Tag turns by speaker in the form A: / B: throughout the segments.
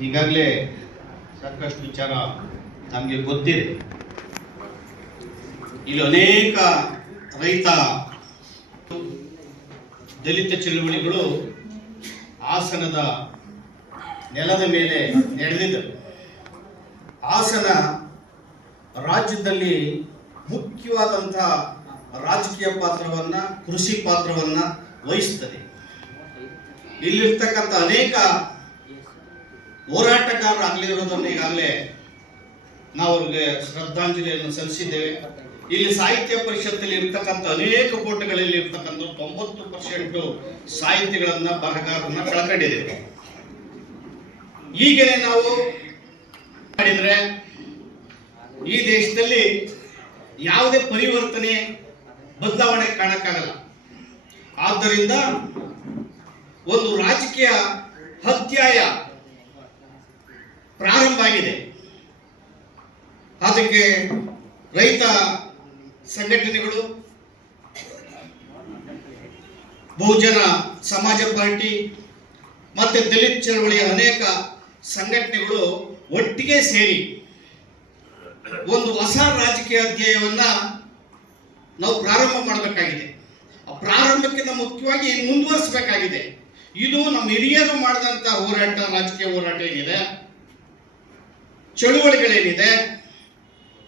A: ಈಗಾಗಲೇ ಸಾಕಷ್ಟು ವಿಚಾರ ನಮಗೆ ಗೊತ್ತಿದೆ. ಇಲ್ಲಿ ಅನೇಕ ರೈತ ದಲಿತ ಚಳುವಳಿಗಳು ಹಾಸನದ ನೆಲದ ಮೇಲೆ ನಡೆದಿದ್ದರು ಹಾಸನ ರಾಜ್ಯದಲ್ಲಿ ಮುಖ್ಯವಾದಂಥ ರಾಜಕೀಯ ಪಾತ್ರವನ್ನ, ಕೃಷಿ ಪಾತ್ರವನ್ನ ವಹಿಸ್ತದೆ. ಇಲ್ಲಿರ್ತಕ್ಕಂಥ ಅನೇಕ ಹೋರಾಟಗಾರರಾಗಲಿರೋದನ್ನು ಈಗಾಗಲೇ ನಾವು ಅವ್ರಿಗೆ ಶ್ರದ್ಧಾಂಜಲಿಯನ್ನು ಸಲ್ಲಿಸಿದ್ದೇವೆ. ಇಲ್ಲಿ ಸಾಹಿತ್ಯ ಪರಿಷತ್ತಲ್ಲಿ ಇರ್ತಕ್ಕಂಥ ಅನೇಕ ಕೋಟೆಗಳಲ್ಲಿ ಇರ್ತಕ್ಕಂಥ ತೊಂಬತ್ತು ಪರ್ಸೆಂಟ್ ಸಾಹಿತ್ಯಗಳನ್ನ ಬರಹಗಾರರನ್ನ ಕಳ್ಕೊಂಡಿದ್ದೇವೆ. ಈಗಲೇ ನಾವು ಮಾಡಿದ್ರೆ ಈ ದೇಶದಲ್ಲಿ ಯಾವುದೇ ಪರಿವರ್ತನೆ, ಬದಲಾವಣೆ ಕಾಣಕ್ಕಾಗಲ್ಲ. ಆದ್ದರಿಂದ ಒಂದು ರಾಜಕೀಯ ಅಧ್ಯಾಯ ಪ್ರಾರಂಭ ಆಗಿದೆ ಅದಕ್ಕೆ ರೈತ ಸಂಘಟನೆಗಳು, ಬಹುಜನ ಸಮಾಜ ಪಾರ್ಟಿ ಮತ್ತೆ ದಲಿತ ಚಳವಳಿಯ ಅನೇಕ ಸಂಘಟನೆಗಳು ಒಟ್ಟಿಗೆ ಸೇರಿ ಒಂದು ಹೊಸ ರಾಜಕೀಯ ಅಧ್ಯಾಯವನ್ನ ನಾವು ಪ್ರಾರಂಭ ಮಾಡಬೇಕಾಗಿದೆ. ಆ ಪ್ರಾರಂಭಕ್ಕಿಂತ ಮುಖ್ಯವಾಗಿ ಮುಂದುವರಿಸಬೇಕಾಗಿದೆ. ಇದು ನಮ್ಮ ಹಿರಿಯರು ಮಾಡಿದಂತ ಹೋರಾಟ, ರಾಜಕೀಯ ಹೋರಾಟ ಏನಿದೆ? ಚಳುವಳಿಗಳೇನಿದೆ,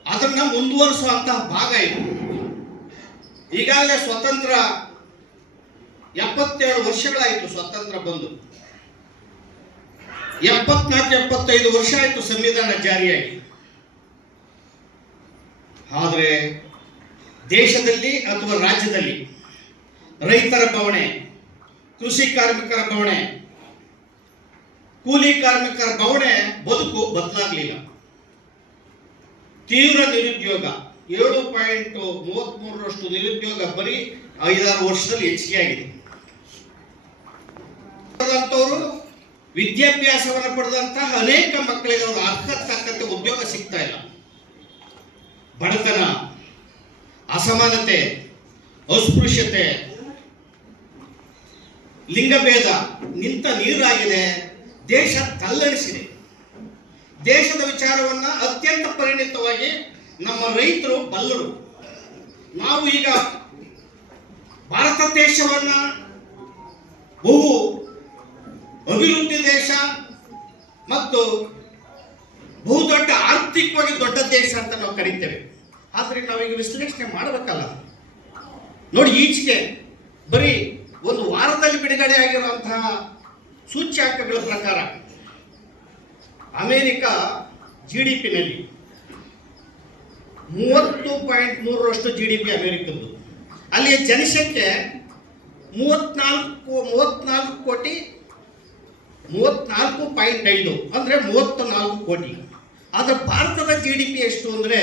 A: ಅದನ್ನ ಮುಂದುವರಿಸುವಂತಹ ಭಾಗ ಇದು. ಈಗಾಗಲೇ ಸ್ವತಂತ್ರ ಎಪ್ಪತ್ತೇಳು ವರ್ಷಗಳಾಯಿತು ಸ್ವತಂತ್ರ ಬಂದು. ಎಪ್ಪತ್ನಾಲ್ಕು, ಎಪ್ಪತ್ತೈದು ವರ್ಷ ಆಯಿತು ಸಂವಿಧಾನ ಜಾರಿಯಾಗಿ. ಆದರೆ ದೇಶದಲ್ಲಿ ಅಥವಾ ರಾಜ್ಯದಲ್ಲಿ ರೈತರ ಬವಣೆ, ಕೃಷಿ ಕಾರ್ಮಿಕರ ಬವಣೆ ಕೂಲಿ ಕಾರ್ಮಿಕರ ಬವಣೆ ಬದುಕು ಬದಲಾಗಲಿಲ್ಲ. ತೀವ್ರ ನಿರುದ್ಯೋಗ, ಏಳು ಪಾಯಿಂಟ್ ಮೂವತ್ಮೂರರಷ್ಟು ನಿರುದ್ಯೋಗ ಬರೀ ಐದಾರು ವರ್ಷದಲ್ಲಿ ಹೆಚ್ಚಿಗೆ ಆಗಿದೆ. ವಿದ್ಯಾಭ್ಯಾಸವನ್ನು ಪಡೆದಂತಹ ಅನೇಕ ಮಕ್ಕಳಿಗೆ ಅವರು ಅರ್ಥ ತಕ್ಕಂತೆ ಉದ್ಯೋಗ ಸಿಗ್ತಾ ಇಲ್ಲ. ಬಡತನ, ಅಸಮಾನತೆ, ಅಸ್ಪೃಶ್ಯತೆ, ಲಿಂಗಭೇದ ನಿಂತ ನೀರಾಗಿದೆ. ದೇಶ ತಲ್ಲಣಿಸಿದೆ. ದೇಶದ ವಿಚಾರವನ್ನ ಅತ್ಯಂತ ಪರಿಣಿತವಾಗಿ ನಮ್ಮ ರೈತರು ಬಲ್ಲರು. ನಾವು ಈಗ ಭಾರತ ದೇಶವನ್ನ ಬಹು ಅಭಿವೃದ್ಧಿ ದೇಶ ಮತ್ತು ಬಹುದೊಡ್ಡ ಆರ್ಥಿಕವಾಗಿ ದೊಡ್ಡ ದೇಶ ಅಂತ ನಾವು ಕರಿತೇವೆ. ಆದ್ರೆ ನಾವೀಗ ವಿಶ್ಲೇಷಣೆ ಮಾಡಬೇಕಲ್ಲ. ನೋಡಿ ಈಚೆಗೆ ಬರೀ ಒಂದು ವಾರದಲ್ಲಿ ಬಿಡುಗಡೆ ಆಗಿರುವಂತಹ ಸೂಚ್ಯಾಂಕಗಳ ಪ್ರಕಾರ ಅಮೆರಿಕ ಜಿ ಡಿ ಪಿನಲ್ಲಿ ಮೂವತ್ತು ಪಾಯಿಂಟ್ ಮೂರರಷ್ಟು ಜಿ ಡಿ ಪಿ ಅಮೆರಿಕದ್ದು. ಅಲ್ಲಿಯ ಜನಸಂಖ್ಯೆ ಮೂವತ್ನಾಲ್ಕು ಮೂವತ್ನಾಲ್ಕು ಕೋಟಿ, ಮೂವತ್ನಾಲ್ಕು ಪಾಯಿಂಟ್ ಐದು, ಅಂದರೆ ಮೂವತ್ತ ನಾಲ್ಕು ಕೋಟಿ. ಆದರೆ ಭಾರತದ ಜಿ ಡಿ ಪಿ ಎಷ್ಟು ಅಂದರೆ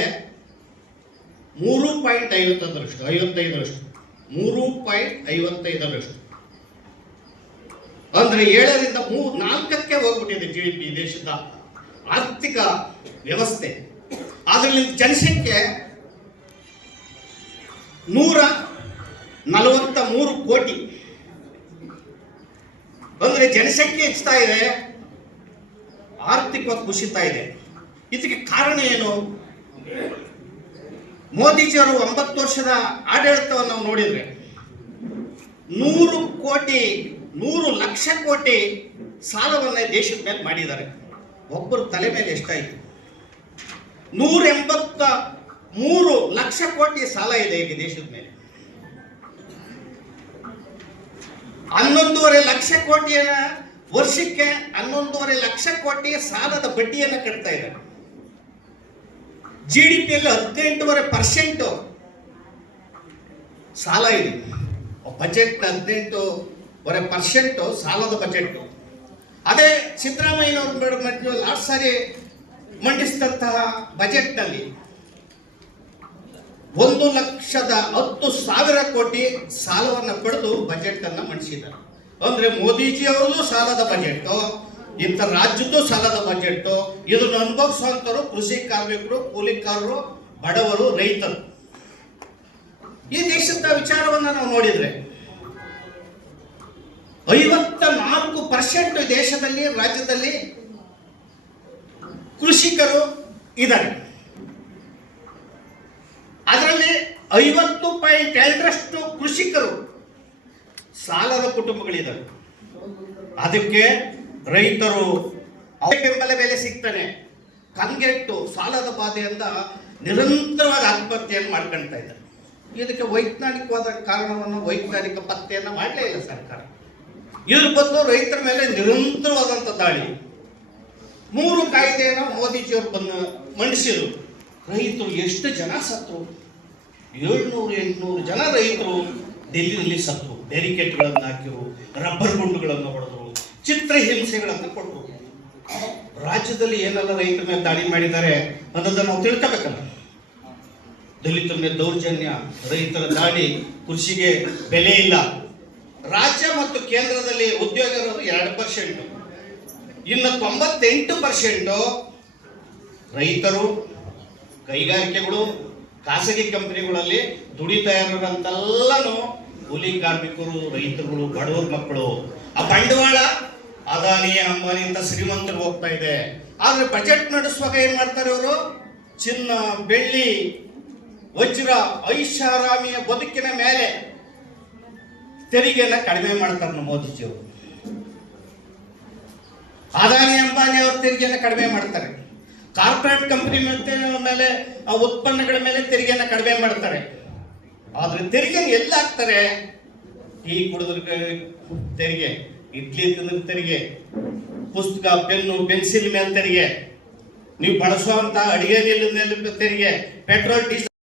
A: ಮೂರು ಪಾಯಿಂಟ್ ಐವತ್ತದರಷ್ಟು, ಐವತ್ತೈದರಷ್ಟು, ಮೂರು ಪಾಯಿಂಟ್ ಐವತ್ತೈದರಷ್ಟು. ಅಂದ್ರೆ ಏಳರಿಂದ ಮೂರು, ನಾಲ್ಕಕ್ಕೆ ಹೋಗ್ಬಿಟ್ಟಿದೆ ಜಿ ಡಿ ಪಿ ದೇಶದ ಆರ್ಥಿಕ ವ್ಯವಸ್ಥೆ. ಅದರಲ್ಲಿ ಜನಸಂಖ್ಯೆ ನೂರ ನಲವತ್ತ ಮೂರು ಕೋಟಿ. ಅಂದ್ರೆ ಜನಸಂಖ್ಯೆ ಹೆಚ್ಚುತ್ತಾ ಇದೆ, ಆರ್ಥಿಕವಾಗಿ ಕುಸಿತಾ ಇದೆ. ಇದಕ್ಕೆ ಕಾರಣ ಏನು? ಮೋದಿಜಿಯವರು ಒಂಬತ್ತು ವರ್ಷದ ಆಡಳಿತವನ್ನು ನಾವು ನೋಡಿದ್ರೆ ನೂರು ಕೋಟಿ ನೂರು ಲಕ್ಷ ಕೋಟಿ ಸಾಲವನ್ನ ದೇಶದ ಮೇಲೆ ಮಾಡಿದ್ದಾರೆ. ಒಬ್ಬರ ತಲೆ ಮೇಲೆ ಎಷ್ಟಾಯಿತು? ನೂರ ಎಂಬತ್ತ ಮೂರು ಲಕ್ಷ ಕೋಟಿ ಸಾಲ ಇದೆ ಈಗ ದೇಶದ ಮೇಲೆ. ಹನ್ನೊಂದೂವರೆ ಲಕ್ಷ ಕೋಟಿಯ ವರ್ಷಕ್ಕೆ ಹನ್ನೊಂದೂವರೆ ಲಕ್ಷ ಕೋಟಿ ಸಾಲದ ಬಡ್ಡಿಯನ್ನು ಕಟ್ತಾ ಇದ್ದಾರೆ. ಜಿ ಡಿ ಪಿಯಲ್ಲಿ ಹದಿನೆಂಟೂವರೆ ಪರ್ಸೆಂಟು ಸಾಲ ಇದೆ. ಬಜೆಟ್ ಹದಿನೆಂಟೂವರೆ ಪರ್ಸೆಂಟ್, ಸಾಲದ ಬಜೆಟ್ ಅದೇ ಸಿದ್ದರಾಮಯ್ಯನವರು ಲಾಸ್ಟ್ ಸಾರಿ ಮಂಡಿಸಿದಂತಹ ಬಜೆಟ್ನಲ್ಲಿ ಒಂದು ಲಕ್ಷದ ಹತ್ತು ಸಾವಿರ ಕೋಟಿ ಸಾಲವನ್ನು ಪಡೆದು ಬಜೆಟ್ ಅನ್ನ ಮಂಡಿಸಿದ್ದಾರೆ. ಅಂದ್ರೆ ಮೋದಿಜಿ ಅವರದು ಸಾಲದ ಬಜೆಟ್ ಇಂಥ ರಾಜ್ಯದ್ದು ಸಾಲದ ಬಜೆಟ್ ಇದನ್ನು ಅನುಭವಿಸುವಂತರು ಕೃಷಿ ಕಾರ್ಮಿಕರು, ಕೂಲಿಕಾರರು, ಬಡವರು, ರೈತರು. ಈ ದೇಶದ ವಿಚಾರವನ್ನ ನಾವು ನೋಡಿದ್ರೆ ಪರ್ಸೆಂಟ್ ದೇಶದಲ್ಲಿ, ರಾಜ್ಯದಲ್ಲಿ ಕೃಷಿಕರು ಇದ್ದಾರೆ. ಅದರಲ್ಲಿ ಐವತ್ತು ಪಾಯಿಂಟ್ ಎರಡರಷ್ಟು ಕೃಷಿಕರು ಸಾಲದ ಕುಟುಂಬಗಳಿದ್ದಾರೆ. ಅದಕ್ಕೆ ರೈತರು ಬೆಂಬಲ ಬೆಲೆ ಸಿಗ್ತಾನೆ. ಕಂಗೆಟ್ಟು ಸಾಲದ ಬಾಧೆಯಿಂದ ನಿರಂತರವಾಗಿ ಆತ್ಮಹತ್ಯೆಯನ್ನು ಮಾಡ್ಕೊಳ್ತಾ ಇದ್ದಾರೆ. ಇದಕ್ಕೆ ವೈಜ್ಞಾನಿಕವಾದ ಕಾರಣವನ್ನು ವೈಜ್ಞಾನಿಕ ಪತ್ತೆಯನ್ನು ಮಾಡಲೇ ಇಲ್ಲ ಸರ್ಕಾರ. ಇದ್ರ ಬದಲು ರೈತರ ಮೇಲೆ ನಿರಂತರವಾದಂಥ ದಾಳಿ. ಮೂರು ಕಾಯ್ದೆಯನ್ನು ಮೋದಿಜಿಯವರು ಬಂದು ಮಂಡಿಸಿದರು. ರೈತರು ಎಷ್ಟು ಜನ ಸತ್ತು ಏಳ್ನೂರು, ಎಂಟುನೂರು ಜನ ರೈತರು ಡೆಲ್ಲಿನಲ್ಲಿ ಸತ್ತು ಬ್ಯಾರಿಕೇಡ್ಗಳನ್ನು ಹಾಕಿರು ರಬ್ಬರ್ ಗುಂಡುಗಳನ್ನು ಹೊಡೆದರು ಚಿತ್ರಹಿಂಸೆಗಳನ್ನು ಕೊಟ್ಟರು ರಾಜ್ಯದಲ್ಲಿ ಏನೆಲ್ಲ ರೈತರ ಮೇಲೆ ದಾಳಿ ಮಾಡಿದ್ದಾರೆ ಅನ್ನೋದನ್ನು ನಾವು ತಿಳ್ಕೋಬೇಕಲ್ಲ. ದಲಿತರ ಮೇಲೆ ದೌರ್ಜನ್ಯ, ರೈತರ ದಾಳಿ, ಕೃಷಿಗೆ ಬೆಲೆ ಇಲ್ಲ. ರಾಜ್ಯ ಮತ್ತು ಕೇಂದ್ರದಲ್ಲಿ ಉದ್ಯೋಗ ಇರೋದು ಎರಡು ಪರ್ಸೆಂಟು ಇನ್ನು ತೊಂಬತ್ತೆಂಟು ಪರ್ಸೆಂಟು ರೈತರು, ಕೈಗಾರಿಕೆಗಳು, ಖಾಸಗಿ ಕಂಪನಿಗಳಲ್ಲಿ ದುಡಿತಾ ಇರೋರಂತೆಲ್ಲನೂ ಕೂಲಿ ಕಾರ್ಮಿಕರು, ರೈತರುಗಳು, ಬಡವರ ಮಕ್ಕಳು. ಆ ಬಂಡವಾಳ ಅದಾನಿ, ಅಂಬಾನಿ ಅಂತ ಶ್ರೀಮಂತರು ಹೋಗ್ತಾ ಇದೆ. ಆದರೆ ಬಜೆಟ್ ನಡೆಸುವಾಗ ಏನು ಮಾಡ್ತಾರೆ ಅವರು? ಚಿನ್ನ, ಬೆಳ್ಳಿ, ವಜ್ರ, ಐಷಾರಾಮಿಯ ಬದುಕಿನ ಮೇಲೆ ತೆರಿಗೆಯನ್ನ ಕಡಿಮೆ ಮಾಡ್ತಾರೆ ನಮ್ಮ ಮೋದಿಜಿಯವರು. ಅದಾನಿ ಅಂಬಾನಿ ಅವ್ರ ತೆರಿಗೆಯನ್ನ ಕಡಿಮೆ ಮಾಡ್ತಾರೆ. ಕಾರ್ಪೊರೇಟ್ ಕಂಪನಿ ಮೇಲೆ ಆ ಉತ್ಪನ್ನಗಳ ಮೇಲೆ ತೆರಿಗೆಯನ್ನ ಕಡಿಮೆ ಮಾಡ್ತಾರೆ. ಆದ್ರೆ ತೆರಿಗೆ ಎಲ್ಲ ಹಾಕ್ತಾರೆ? ಟೀ ಕುಡಿದ್ರ ತೆರಿಗೆ, ಇಡ್ಲಿ ತಿಂದ್ರ ತೆರಿಗೆ, ಪುಸ್ತಕ, ಪೆನ್ನು, ಪೆನ್ಸಿಲ್ ಮೇಲೆ ತೆರಿಗೆ. ನೀವು ಬಳಸುವಂತಹ ಅಡಿಗೆ ಮೇಲೆ ತೆರಿಗೆ, ಪೆಟ್ರೋಲ್, ಡೀಸೆಲ್